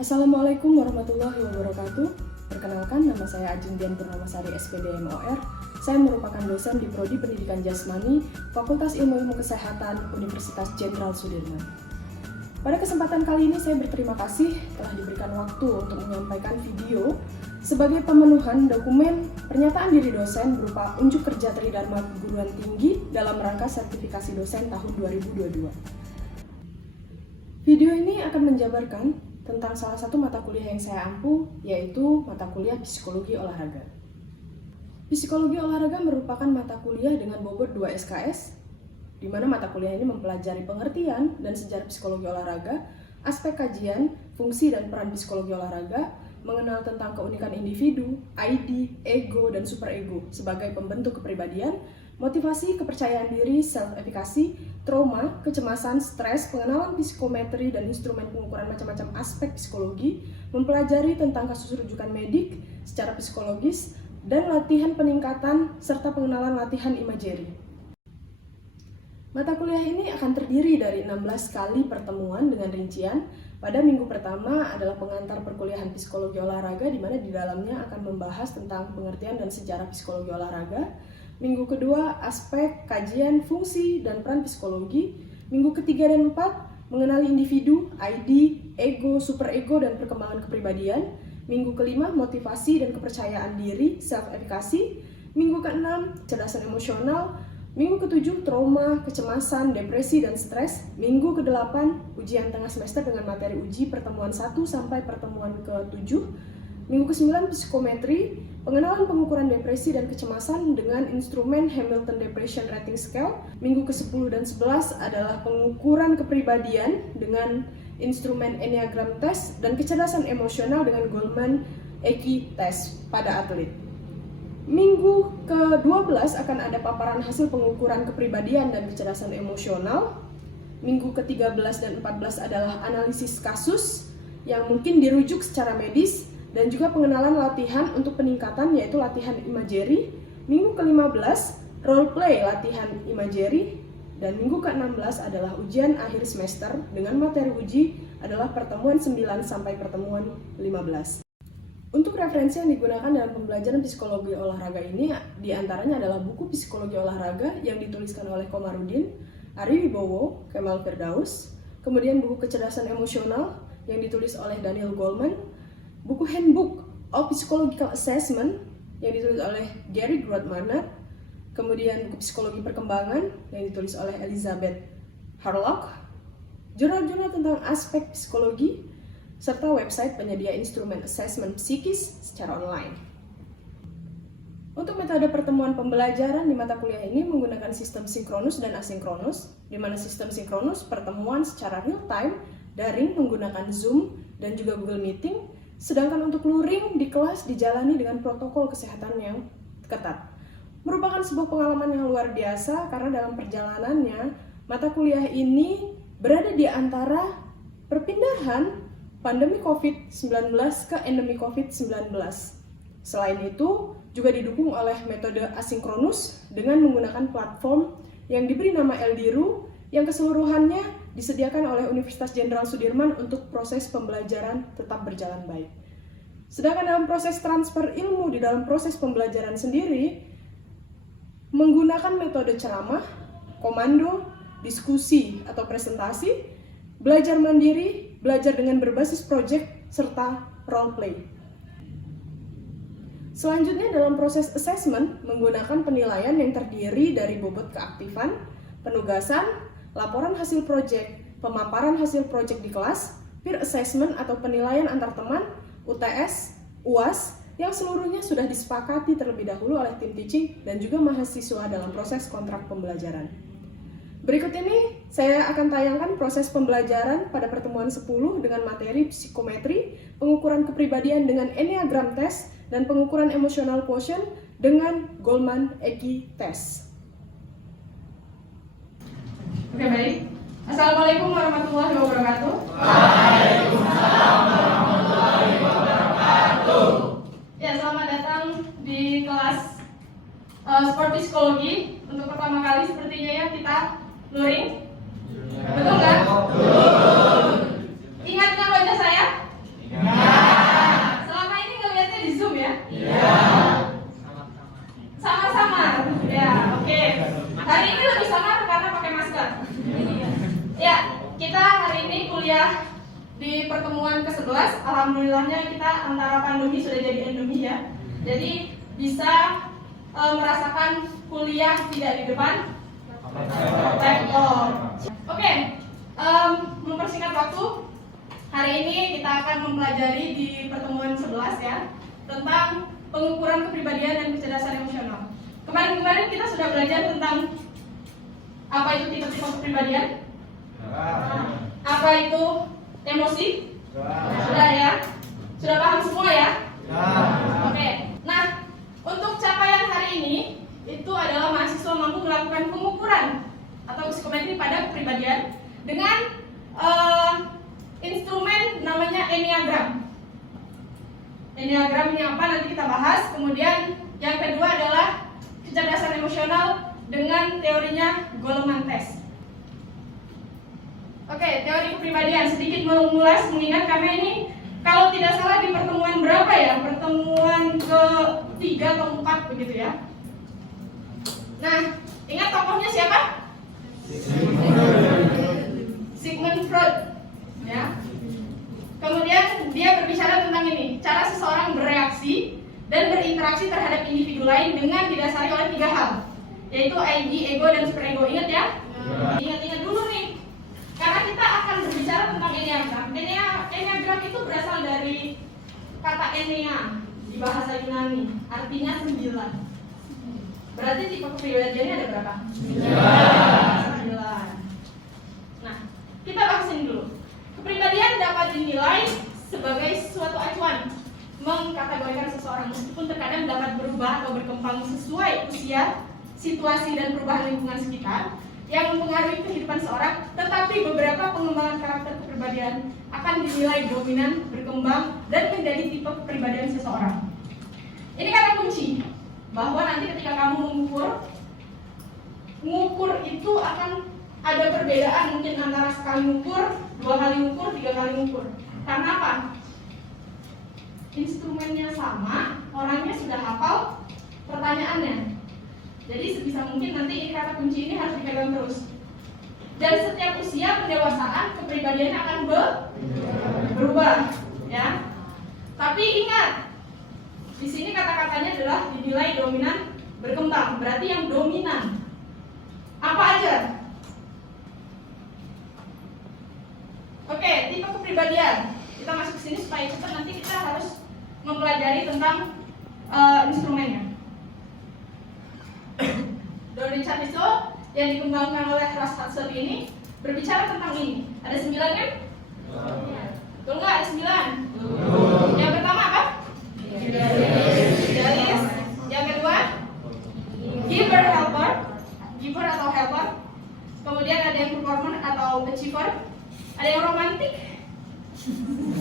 Assalamualaikum warahmatullahi wabarakatuh. Perkenalkan, nama saya Ajeng Dian Purnamasari, SPD MOR. Saya merupakan dosen di Prodi Pendidikan Jasmani, Fakultas Ilmu Kesehatan, Universitas Jenderal Sudirman. Pada kesempatan kali ini saya berterima kasih telah diberikan waktu untuk menyampaikan video sebagai pemenuhan dokumen pernyataan diri dosen berupa unjuk kerja Tridharma Perguruan Tinggi dalam rangka sertifikasi dosen tahun 2022. Video ini akan menjabarkan tentang salah satu mata kuliah yang saya ampu, yaitu mata kuliah Psikologi Olahraga. Psikologi Olahraga merupakan mata kuliah dengan bobot 2 SKS, di mana mata kuliah ini mempelajari pengertian dan sejarah psikologi olahraga, aspek kajian, fungsi dan peran psikologi olahraga, mengenal tentang keunikan individu, ID, ego, dan superego sebagai pembentuk kepribadian, motivasi, kepercayaan diri, self-efficacy, trauma, kecemasan, stres, pengenalan psikometri, dan instrumen pengukuran macam-macam aspek psikologi, mempelajari tentang kasus rujukan medik secara psikologis, dan latihan peningkatan serta pengenalan latihan imagery. Mata kuliah ini akan terdiri dari 16 kali pertemuan dengan rincian. Pada minggu pertama adalah pengantar perkuliahan psikologi olahraga, di mana di dalamnya akan membahas tentang pengertian dan sejarah psikologi olahraga. Minggu kedua, aspek, kajian, fungsi, dan peran psikologi. Minggu ketiga dan empat, mengenali individu, ID, ego, superego, dan perkembangan kepribadian. Minggu kelima, motivasi dan kepercayaan diri, self-efficacy. Minggu keenam, kecerdasan emosional. Minggu ketujuh, trauma, kecemasan, depresi, dan stres. Minggu kedelapan, ujian tengah semester dengan materi uji pertemuan 1 sampai pertemuan ke-7. Minggu ke-9, psikometri, pengenalan pengukuran depresi dan kecemasan dengan instrumen Hamilton Depression Rating Scale. Minggu ke-10 dan 11 adalah pengukuran kepribadian dengan instrumen Enneagram Test dan kecerdasan emosional dengan Goleman IQ Test pada atlet. Minggu ke-12 akan ada paparan hasil pengukuran kepribadian dan kecerdasan emosional. Minggu ke-13 dan 14 adalah analisis kasus yang mungkin dirujuk secara medis dan juga pengenalan latihan untuk peningkatan, yaitu latihan imagery. Minggu ke-15 role play latihan imagery, dan minggu ke-16 adalah ujian akhir semester dengan materi uji adalah pertemuan 9 sampai pertemuan 15. Untuk referensi yang digunakan dalam pembelajaran psikologi olahraga ini diantaranya adalah buku Psikologi Olahraga yang dituliskan oleh Komarudin, Ari Wibowo, Kemal Firdaus, kemudian buku Kecerdasan Emosional yang ditulis oleh Daniel Goleman, buku Handbook of Psychological Assessment yang ditulis oleh Gary Grothman, kemudian buku Psikologi Perkembangan yang ditulis oleh Elizabeth Harlock, jurnal-jurnal tentang aspek psikologi, serta website penyedia instrumen asesmen psikis secara online. Untuk metode pertemuan pembelajaran di mata kuliah ini menggunakan sistem sinkronus dan asinkronus, di mana sistem sinkronus pertemuan secara real time, daring menggunakan Zoom dan juga Google Meeting, sedangkan untuk luring di kelas dijalani dengan protokol kesehatan yang ketat. Merupakan sebuah pengalaman yang luar biasa karena dalam perjalanannya mata kuliah ini berada di antara perpindahan pandemi COVID-19 ke endemi COVID-19. Selain itu, juga didukung oleh metode asinkronus dengan menggunakan platform yang diberi nama Eldiru yang keseluruhannya disediakan oleh Universitas Jenderal Sudirman untuk proses pembelajaran tetap berjalan baik. Sedangkan dalam proses transfer ilmu di dalam proses pembelajaran sendiri, menggunakan metode ceramah, komando, diskusi atau presentasi, belajar mandiri, belajar dengan berbasis project, serta role play. Selanjutnya dalam proses assessment menggunakan penilaian yang terdiri dari bobot keaktifan, penugasan, laporan hasil project, pemaparan hasil project di kelas, peer assessment atau penilaian antar teman, UTS, UAS, yang seluruhnya sudah disepakati terlebih dahulu oleh tim teaching dan juga mahasiswa dalam proses kontrak pembelajaran. Berikut ini saya akan tayangkan proses pembelajaran pada pertemuan 10 dengan materi psikometri, pengukuran kepribadian dengan Enneagram Test, dan pengukuran emosional quotient dengan Goleman IQ Test. Oke, baik. Assalamualaikum warahmatullahi wabarakatuh. Waalaikumsalam warahmatullahi wabarakatuh. Ya, selamat datang di kelas sport psikologi. Untuk pertama kali sepertinya ya kita luring. Betul nggak? Ingat kan wajah saya? Selama ini ngeliatnya di Zoom ya? Sama-sama. Ya, oke. Hari ini lebih samar karena pakai masker. Ya, kita hari ini kuliah di pertemuan ke-11. Alhamdulillahnya kita antara pandemi sudah jadi endemi ya. Jadi bisa merasakan kuliah tidak di depan laptop. Oke, mempersingkat waktu, hari ini kita akan mempelajari di pertemuan 11 ya tentang pengukuran kepribadian dan kecerdasan emosional. Kemarin kita sudah belajar tentang apa itu tipe-tipe kepribadian, apa itu emosi, sudah ya, sudah paham semua ya. Oke, nah untuk capaian hari ini itu adalah mahasiswa mampu melakukan pengukuran atau psikometri pada kepribadian dengan instrumen namanya Enneagram. Enneagram ini apa nanti kita bahas. Kemudian yang kedua adalah kecerdasan emosional dengan teorinya Goleman test. Oke, teori kepribadian sedikit mengulas mengingat karena ini kalau tidak salah di pertemuan berapa ya? Pertemuan ke-3 atau 4 begitu ya. Nah, ingat tokohnya siapa? Sigmund Freud ya. Kemudian dia berbicara tentang ini, cara seseorang bereaksi dan berinteraksi terhadap individu lain dengan didasari oleh 3 hal, yaitu ID, ego, dan superego. Ingat ya? Ingat-ingat dulu nih. Karena kita akan berbicara tentang Enneagram. Enneagram itu berasal dari kata Ennea di bahasa Yunani, artinya 9. Berarti tipe kepribadiannya ada berapa? 9. Nah, kita bahas ini dulu. Kepribadian dapat dinilai sebagai suatu acuan mengkategorikan seseorang, meskipun terkadang dapat berubah atau berkembang sesuai usia, situasi, dan perubahan lingkungan sekitar yang mempengaruhi kehidupan seorang, tetapi beberapa pengembangan karakter kepribadian akan dinilai dominan, berkembang, dan menjadi tipe kepribadian seseorang. Ini kata kunci, bahwa nanti ketika kamu mengukur itu akan ada perbedaan mungkin antara sekali ngukur, 2 kali ngukur, 3 kali ngukur. Karena apa? Instrumennya sama, orangnya sudah hafal pertanyaannya. Jadi sebisa mungkin nanti ini kata kunci ini harus dipegang terus. Dan setiap usia pendewasaan kepribadiannya akan berubah, ya. Tapi ingat, di sini kata-katanya adalah dinilai dominan, berkembang. Berarti yang dominan apa aja? Oke, tipe kepribadian. Kita masuk ke sini supaya cepat, nanti kita harus mempelajari tentang instrumennya. Doreen Chapiso yang dikembangkan oleh Russ Hudson ini berbicara tentang ini. Ada 9 kan? Betul nggak? Ada 9. Yang pertama apa? Idealis. Yang kedua? Giver atau helper. Kemudian ada yang performer atau achiever. Ada yang romantik,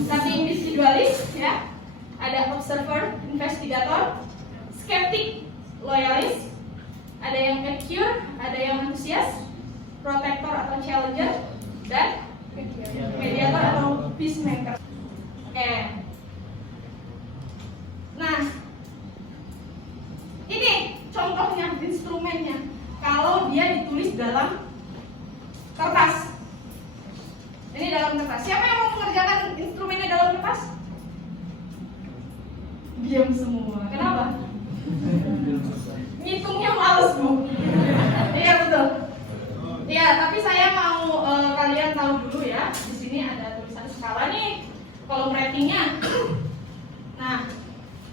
tapi individualis ya. Ada observer, investigator, skeptik, loyalis. Ada yang secure, ada yang antusias, protector atau challenger, dan mediator atau peacemaker. Oke. Nah, ini contohnya instrumennya. Kalau dia ditulis dalam kertas, ini dalam kertas. Siapa yang mau mengerjakan instrumennya dalam kertas? Diam semua. Kenapa? Ngitungnya males, Bu. Iya betul. Iya, tapi saya mau kalian tahu dulu ya. Di sini ada tulisan skala nih, kolom ratingnya. Nah,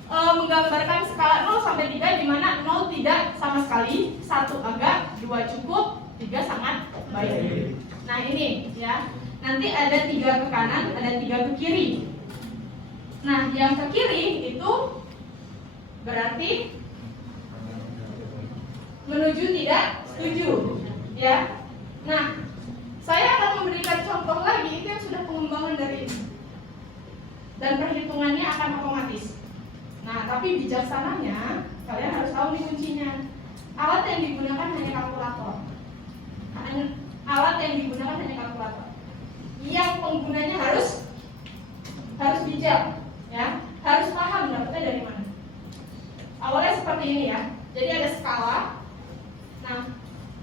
menggambarkan skala 0 sampai 3 di mana 0 tidak sama sekali, 1 agak, 2 cukup, 3 sangat baik. Nah, ini ya. Nanti ada 3 ke kanan, ada 3 ke kiri. Nah, yang ke kiri itu berarti menuju tidak setuju, ya. Nah, saya akan memberikan contoh lagi itu yang sudah pengembangan dari ini, dan perhitungannya akan otomatis. Nah, tapi bijaksananya kalian harus tahu nih kuncinya. Alat yang digunakan hanya kalkulator. Alat yang digunakan hanya kalkulator. Yang penggunanya harus bijak, ya, harus paham dapatnya dari mana. Awalnya seperti ini ya. Jadi ada skala. Nah,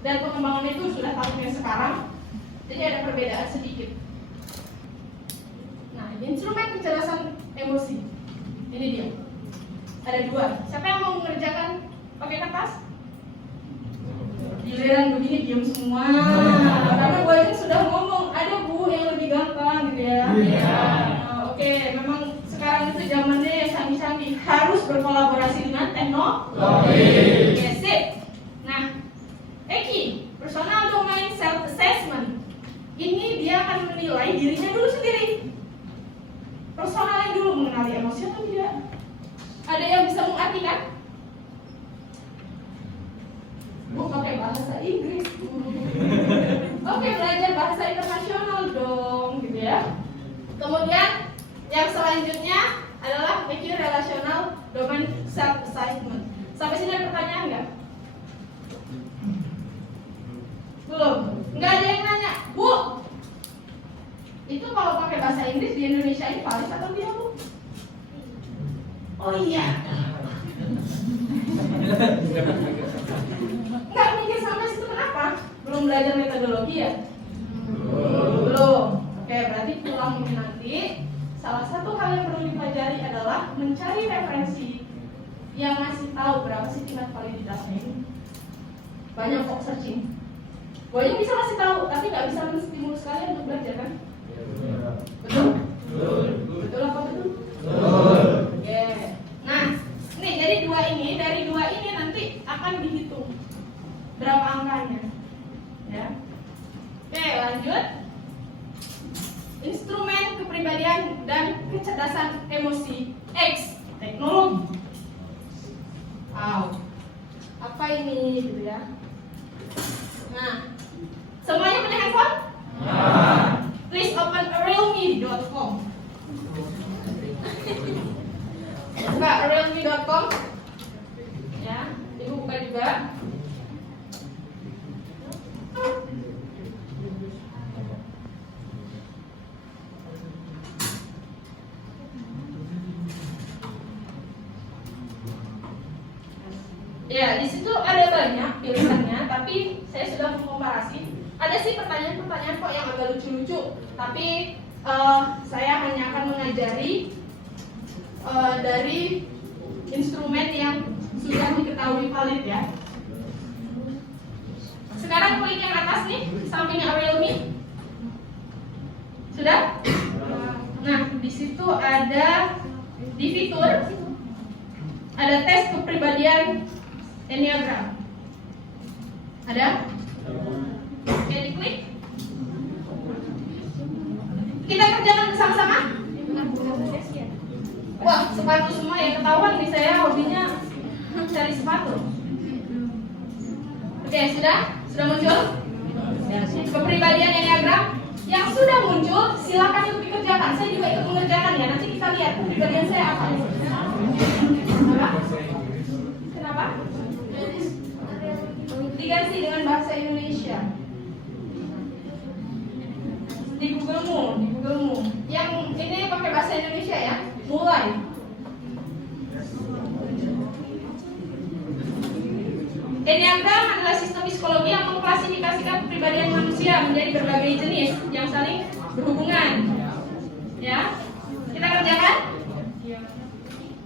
dan pengembangannya itu sudah tahapnya sekarang. Jadi ada perbedaan sedikit. Nah, instrumen kecerdasan emosi. Ini dia. Ada 2. Siapa yang mau mengerjakan pakai kertas? Giliran begini diam semua. Karena Bu aja sudah ngomong, ada Bu yang lebih gampang gitu ya. Oke, memang sekarang itu zamannya yang canggih-canggih, harus berkolaborasi dengan teknologi. Oke, sip. Nah, Eki, personal domain self assessment. Ini dia akan menilai dirinya dulu sendiri. Personalnya dulu, mengenali emosi atau tidak. Ada yang bisa mengartikan? Oh, pakai bahasa Inggris. Oke, belajar bahasa internasional dong, gitu ya. Kemudian yang selanjutnya adalah Eki relational domain self assessment. Sampai sini ada pertanyaan nggak? Belum. Nggak ada yang nanya, Bu. Itu kalau pakai bahasa Inggris di Indonesia ini valid atau tidak, Bu? Oh iya. Nggak mikir sampai situ, kenapa? Belum belajar metodologi ya? Belum. Oke, berarti pulang mungkin nanti. Salah satu hal yang perlu dipelajari adalah mencari referensi yang ngasih tahu berapa sih tingkat validitasnya ini. Banyak kok searching. Banyak bisa kasih tahu, tapi nggak bisa menstimulus kalian untuk belajar kan? Betul? Betul apa betul? Yeah. Nah, nih dari dari dua ini nanti akan dihitung berapa angkanya, ya. Oke, lanjut. Instrumen kepribadian dan kecerdasan emosi X teknologi. Wow, apa ini gitu ya? Nah, semuanya punya handphone? Please open realme.com. Buka realme.com. Ya, ibu buka juga. Ya, di situ ada banyak pilihannya, tapi saya sudah mengkomparasi. Ada sih pertanyaan-pertanyaan kok yang agak lucu-lucu, tapi saya hanya akan mengajari dari instrumen yang sudah diketahui valid ya. Sekarang klik yang atas nih, sampingnya Realme. Sudah? Nah, di situ ada di fitur ada tes kepribadian Enneagram. Ada? Oke, diklik. Kita kerjakan bersama-sama. Wah, sepatu semua ya, ketahuan nih saya hobinya cari sepatu. Oke, sudah muncul? Kepribadian Enneagram yang sudah muncul, silakan ikut dikerjakan. Saya juga ikut mengerjakan ya. Nanti kita lihat kepribadian saya apa. Kenapa? Diganti dengan bahasa Indonesia. Di Google-mu. Yang ini pakai bahasa Indonesia ya. Mulai. Enneagram adalah sistem psikologi yang mengklasifikasikan kepribadian manusia menjadi berbagai jenis yang saling berhubungan. Ya, kita kerjakan.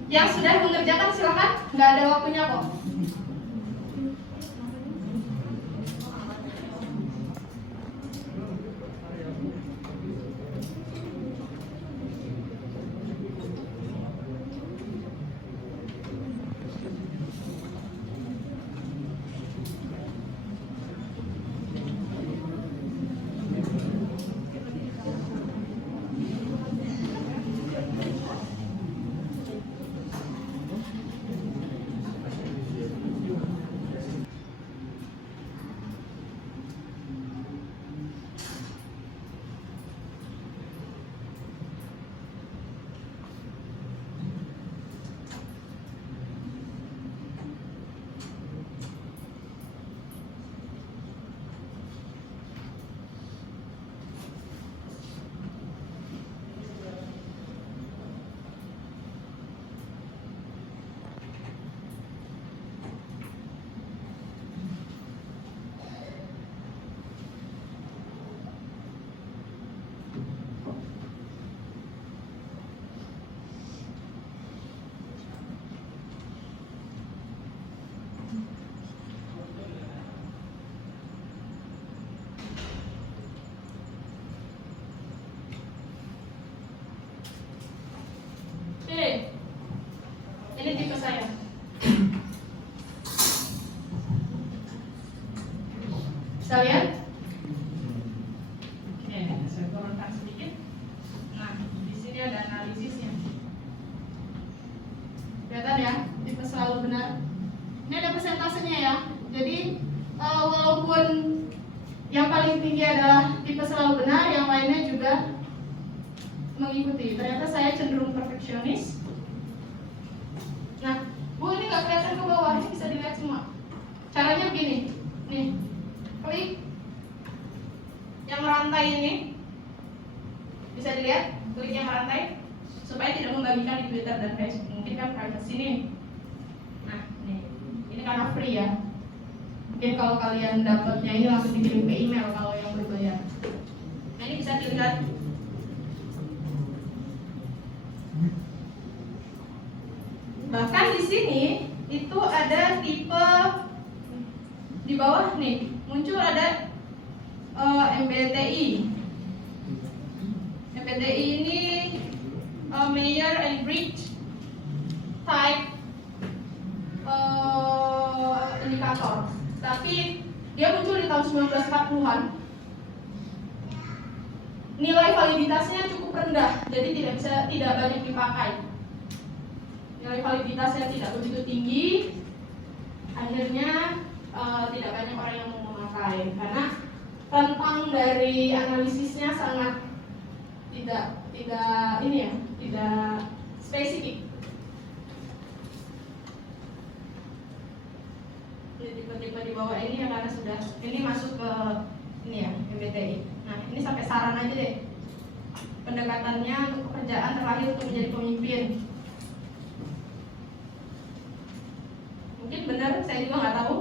Yang sudah mengerjakan silakan. Nggak ada waktunya kok. saya. Bisa lihat? Oke, saya turunkan sedikit. Nah, di sini ada analisisnya. Kelihatan ya, tipe selalu benar. Ini ada persentasenya ya. Jadi walaupun yang paling tinggi adalah tipe selalu benar, yang lainnya juga mengikuti. Ternyata saya cenderung perfeksionis. Nah, Bu, ini nggak kelihatan ke bawah, ini bisa dilihat semua. Caranya begini, nih, klik yang merantai ini, bisa dilihat, klik yang merantai, supaya tidak membagikan di Twitter dan Facebook. Mungkin kan privacy nih. Nah, nih, ini karena free ya. Mungkin kalau kalian dapatnya ini langsung dikirim ke email kalau yang berbayar. Nah, ini bisa dilihat. Bahkan di sini itu ada tipe di bawah nih muncul ada MBTI. MBTI ini Meyer and Bridge type indikator. Tapi dia muncul di tahun 1940-an. Nilai validitasnya cukup rendah, jadi tidak banyak dipakai. Nilai validitasnya tidak begitu tinggi, akhirnya tidak banyak orang yang mau memakai karena rentang dari analisisnya sangat tidak spesifik. Jadi tipe-tipe di bawah ini ya karena sudah ini masuk ke ini ya MBTI. Nah ini sampai saran aja deh. Pendekatannya untuk pekerjaan terlahir untuk menjadi pemimpin. Mungkin benar, saya juga nggak tahu.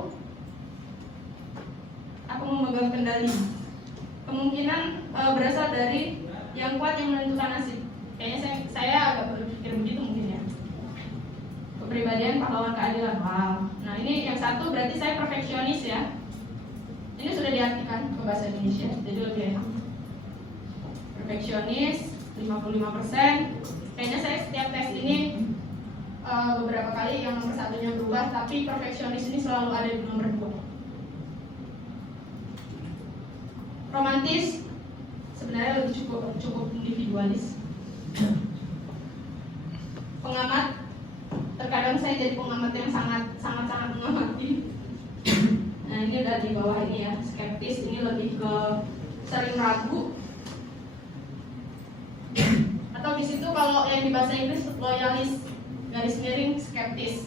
Aku memegang kendali. Kemungkinan berasal dari yang kuat yang menentukan nasib. Kayaknya saya agak berpikir begitu mungkin ya. Kepribadian pahlawan keadilan. Wow. Nah ini yang satu berarti saya perfeksionis ya. Ini sudah diartikan ke bahasa Indonesia, jadi lebih enak. Perfeksionis 55%. Kayaknya saya setiap tes ini beberapa kali yang nomor satunya berubah, tapi perfeksionis ini selalu ada di nomor 2. Romantis sebenarnya lebih cukup individualis. Pengamat, terkadang saya jadi pengamat yang sangat mengamati. Nah ini udah di bawah ini ya, skeptis ini lebih ke sering ragu. Atau di situ kalau yang di bahasa Inggris loyalis, garis miring skeptis.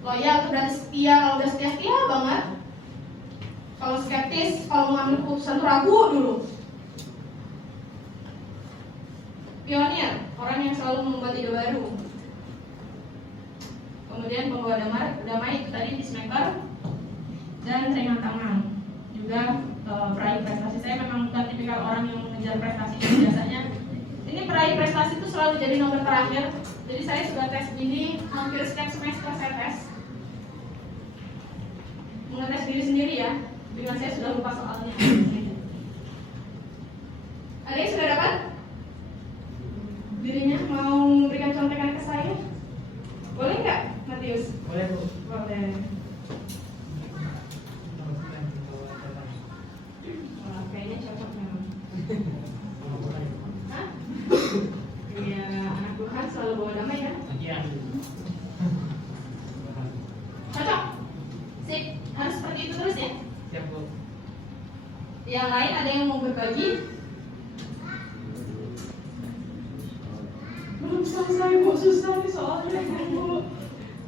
Loyal itu berarti setia, kalau udah setia banget. Kalau skeptis, kalau mengambil keputusan itu ragu dulu. Pionir, orang yang selalu membuat ide baru. Kemudian pembawa damai itu tadi peacemaker dan ringan tangan. Juga peraih prestasi. Saya memang bukan tipikal orang yang mengejar prestasi biasanya. Ini peraih prestasi itu selalu jadi nomor terakhir. Jadi saya sudah tes ini hampir setiap semester saya tes. Mengetes diri sendiri ya. Bila saya sudah lupa soalnya. Ada yang sudah dapat? Dirinya mau memberikan contekan ke saya? Boleh nggak, Matius? Boleh, Bu. Boleh. Wah, kayaknya cocok memang. Hah? Iya, anak Tuhan selalu bawa damai ya? Iya. Cocok? Sip, harus seperti itu terus ya? Siap, Bu. Yang lain ada yang mau berbagi? Belum selesai, Bu, susah nih soalnya, Bu.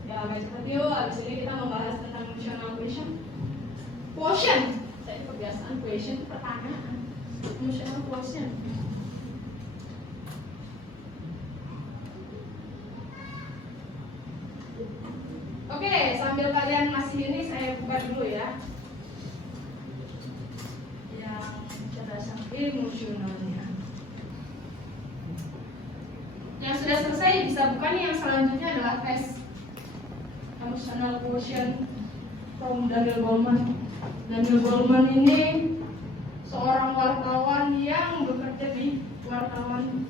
Ya, agak cepat yuk, abis ini kita membahas tentang emotional quotient. Saya kebiasaan quotient itu pertanyaan. Emotional quotient. Oke, sambil kalian masih ini saya buka dulu ya. Yang cerdasan emosionalnya. Yang sudah selesai bisa buka nih, yang selanjutnya adalah tes emotional quotient from Daniel Goleman. Daniel Goleman ini seorang wartawan yang bekerja di wartawan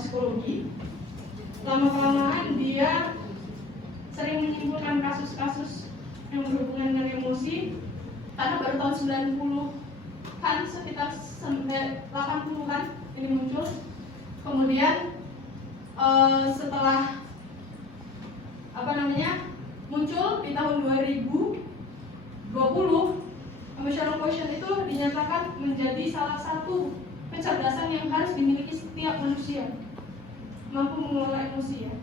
psikologi. Lama-kelamaan dia menimbulkan kasus-kasus yang berhubungan dengan emosi karena baru tahun 90-an, sekitar 80-an ini muncul. Kemudian setelah muncul di tahun 2020, emotional quotient itu dinyatakan menjadi salah satu kecerdasan yang harus dimiliki setiap manusia, mampu mengelola emosi ya.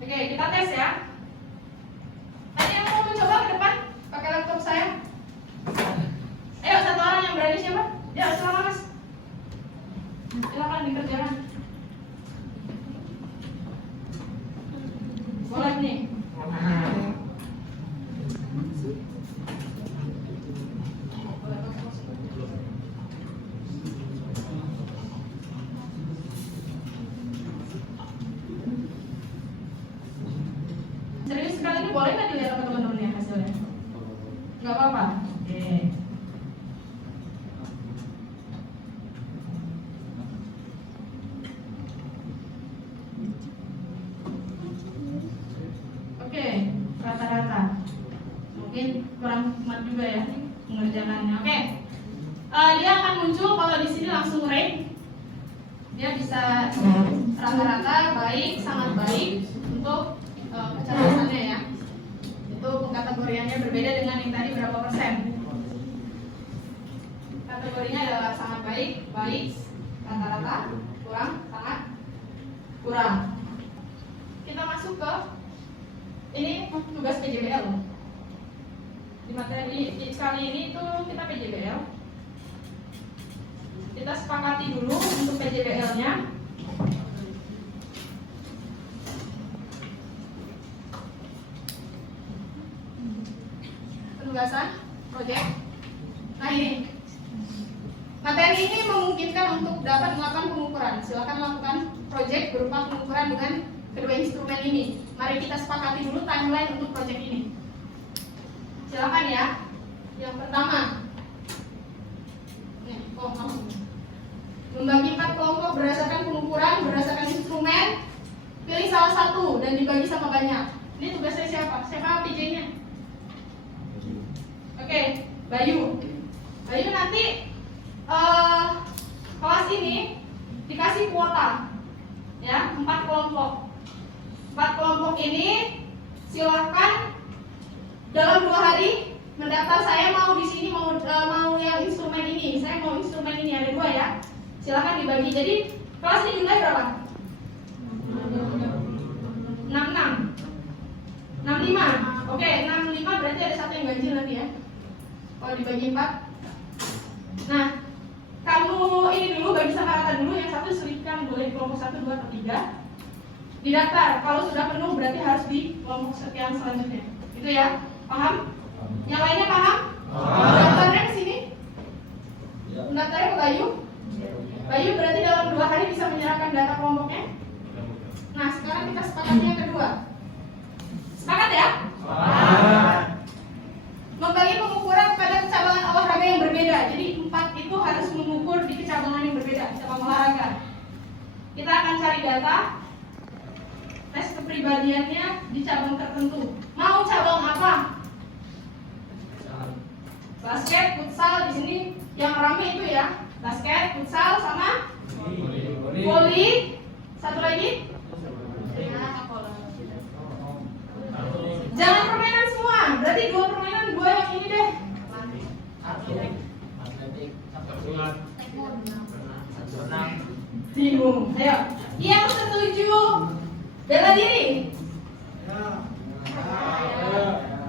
Oke, kita tes ya. Tadi yang mau mencoba ke depan pakai laptop saya. Ayo, satu orang yang berani siapa? Ya, silakan Mas. Silakan dikerjakan. Boleh nih. Serius sekali ini boleh nggak dilihat sama teman-teman ya hasilnya? Nggak apa-apa. Oke. Oke, rata-rata. Mungkin kurang mat juga ya pengerjaannya. Oke. Dia akan muncul kalau di sini langsung rank. Dia bisa rata-rata, baik, sangat baik untuk kecerdasannya ya. Itu pengkategoriannya berbeda dengan yang tadi berapa persen. Kategorinya adalah sangat baik, baik, rata-rata, kurang, sangat kurang. Kita masuk ke ini tugas PJBL. Di materi kali ini itu kita PJBL. Kita sepakati dulu untuk PJBL-nya. Penugasan, proyek. Nah ini, materi ini memungkinkan untuk dapat melakukan pengukuran. Silakan lakukan proyek berupa pengukuran dengan kedua instrumen ini. Mari kita sepakati dulu timeline untuk proyek ini. Silakan ya. Yang pertama, membagi 4 kelompok berdasarkan pengukuran, berdasarkan instrumen. Pilih salah satu dan dibagi sama banyak. Ini tugasnya siapa? Siapa PJ-nya? Oke, Bayu. Bayu nanti kelas ini dikasih kuota, ya 4 kelompok. 4 kelompok ini silahkan dalam 2 hari mendaftar. Saya mau di sini mau yang instrumen ini. Saya mau instrumen ini, ada 2 ya. Silahkan dibagi. Jadi kelas ini jumlahnya berapa? 66. 65. Oke, 65 berarti ada 1 yang ganjil nanti ya. Kalau dibagi 4. Nah, kamu ini dulu bagi sama rata dulu. Yang 1 selipkan boleh di kelompok 1, 2, atau 3. Didaftar. Kalau sudah penuh berarti harus di kelompok sekian selanjutnya. Itu ya. Paham? Yang lainnya paham? Daftarnya ke sini. Daftarnya ke Bayu. Bayu berarti dalam 2 hari bisa menyerahkan data kelompoknya. Nah, sekarang kita sepakati yang kedua. Sepakat ya? Membagi pengukuran pada kecabangan olahraga yang berbeda. Jadi 4 itu harus mengukur di kecabangan yang berbeda, cabang olahraga. Kita akan cari data tes kepribadiannya di cabang tertentu. Mau cabang apa? Basket, futsal. Di sini yang rame itu ya, basket, futsal, sama voli. Satu lagi? Jangan permainan semua. Berarti 2 permainan, 2 yang ini deh. Bingung. Ayo. Yang setuju bela diri.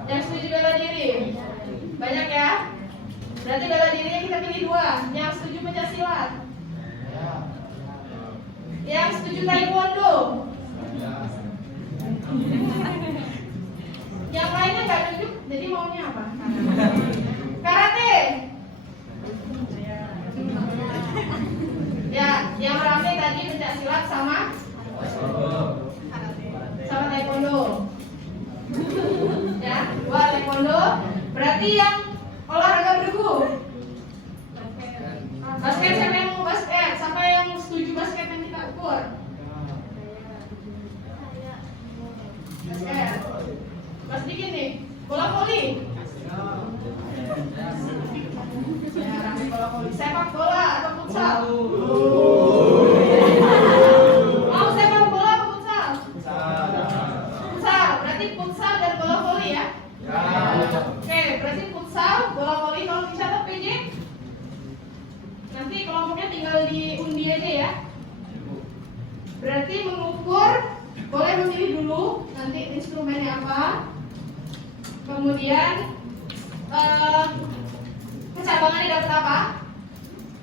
Yang setuju bela diri. Banyak ya. Berarti bela dirinya kita pilih 2. Yang setuju pencak silat. Yang setuju taekwondo. Yang lainnya nggak setuju. Jadi maunya apa? Karate. Ya, yang rame tadi pencak silat sama taekwondo. Ya, 2 taekwondo. Berarti yang olahraga bergu. Basket, siapa yang mau basket? Siapa yang setuju basket yang kita ukur? Bola voli. Ya, rame bola voli. Sepak bola atau futsal? Mau sepak bola atau futsal? Futsal. Berarti futsal dan bola voli ya? Oke, berarti futsal, bola voli. Kalau dicatat PJ, nanti kelompoknya tinggal diundi aja ya. Berarti mengukur, boleh memilih dulu nanti instrumennya apa. Kemudian kecabangannya dapat apa?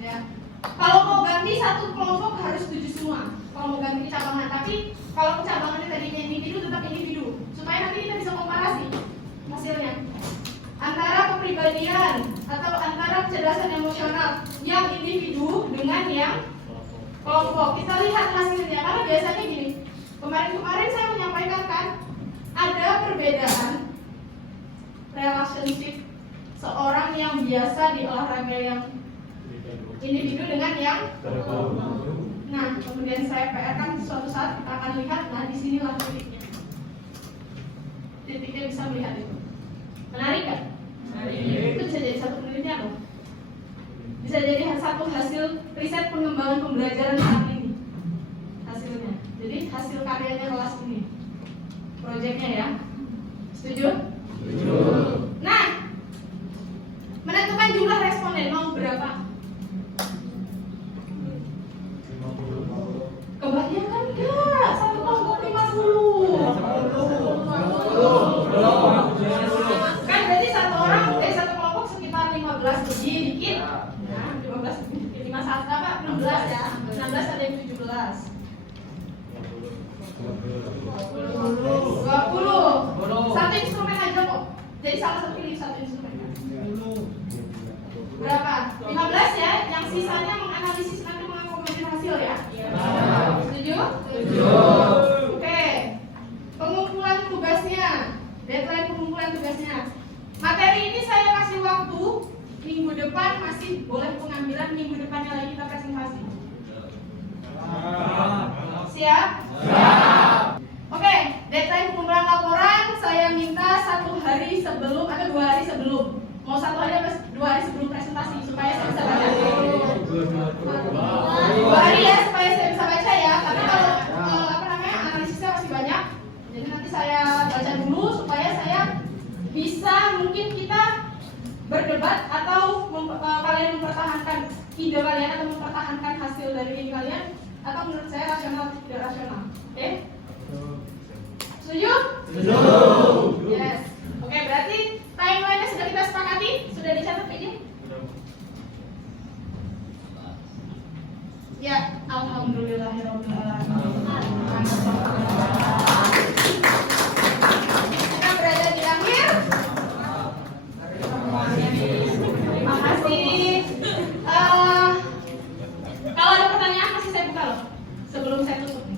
Ya. Kalau mau ganti satu kelompok harus 7 semua. Kalau mau ganti kecabangan, tapi kalau kecabangannya tadinya individu tetap individu. Supaya nanti kita bisa komparasi hasilnya antara kepribadian atau antara kecerdasan emosional yang individu dengan yang kelompok. Kita lihat hasilnya karena biasanya gini. Kemarin saya menyampaikan kan ada perbedaan relationship seorang yang biasa di olahraga yang individu dengan yang nah, kemudian saya PR kan suatu saat kita akan lihat, nah disinilah titiknya. Titiknya bisa melihat itu. Menarik kan? Itu bisa jadi satu penelitian loh. Bisa jadi satu hasil riset pengembangan pembelajaran saat ini. Hasilnya. Jadi hasil karyanya kelas ini. Proyeknya ya. Setuju? Nah, menentukan jumlah responden mau berapa? Kebanyakan enggak, satu kelompok 50. Kan berarti satu kelompok sekitar 15 lebih dikit. Nah, 15 lebih 51 apa? 16 ya. 16 ada yang 17. 20. Satu instrumen aja kok. Jadi salah satu pilih satu instrumen. Berapa? 15 ya. Yang sisanya menganalisis nanti mengakomodir hasil ya. Setuju? Oke. Pengumpulan tugasnya. Deadline pengumpulan tugasnya. Materi ini saya kasih waktu minggu depan masih boleh pengambilan, minggu depannya lagi kita presentasi. Siap? Oke, deadline pengumpulan laporan saya minta 1 hari sebelum atau 2 hari sebelum. Mau 1 hari atau 2 hari sebelum presentasi supaya saya bisa baca. 2 hari ya supaya saya bisa baca ya. Tapi kalau analisisnya masih banyak, jadi nanti saya baca dulu supaya saya bisa mungkin kita berdebat atau kalian mempertahankan ide kalian atau mempertahankan hasil dari ide kalian atau menurut saya rasional atau tidak rasional. Oke? Setuju? Setuju. Yes. Oke, berarti timeline-nya sudah kita sepakati? Sudah dicatat ini? Ya, alhamdulillahirabbil alamin. Kita berada di akhir. Terima kasih. Kalau ada pertanyaan masih saya buka loh sebelum saya tutup.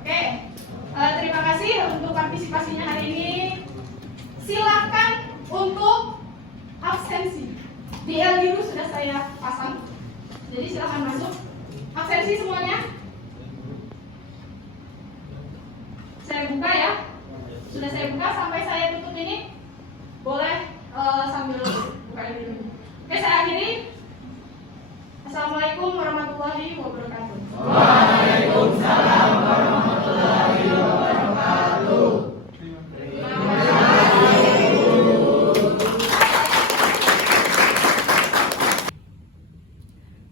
Oke. Terima kasih untuk partisipasinya hari ini. Silakan untuk absensi. Di L biru sudah saya pasang. Jadi silakan masuk. Absensi semuanya. Saya buka ya. Sudah saya buka sampai saya tutup ini. Boleh sambil buka ini. Oke, saya akhiri. Assalamualaikum warahmatullahi wabarakatuh. Waalaikumsalam warahmatullahi wabarakatuh.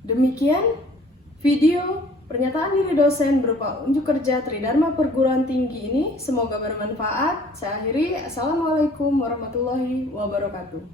Demikian video pernyataan diri dosen berupa unjuk kerja Tridharma Perguruan Tinggi ini. Semoga bermanfaat. Saya akhiri. Assalamualaikum warahmatullahi wabarakatuh.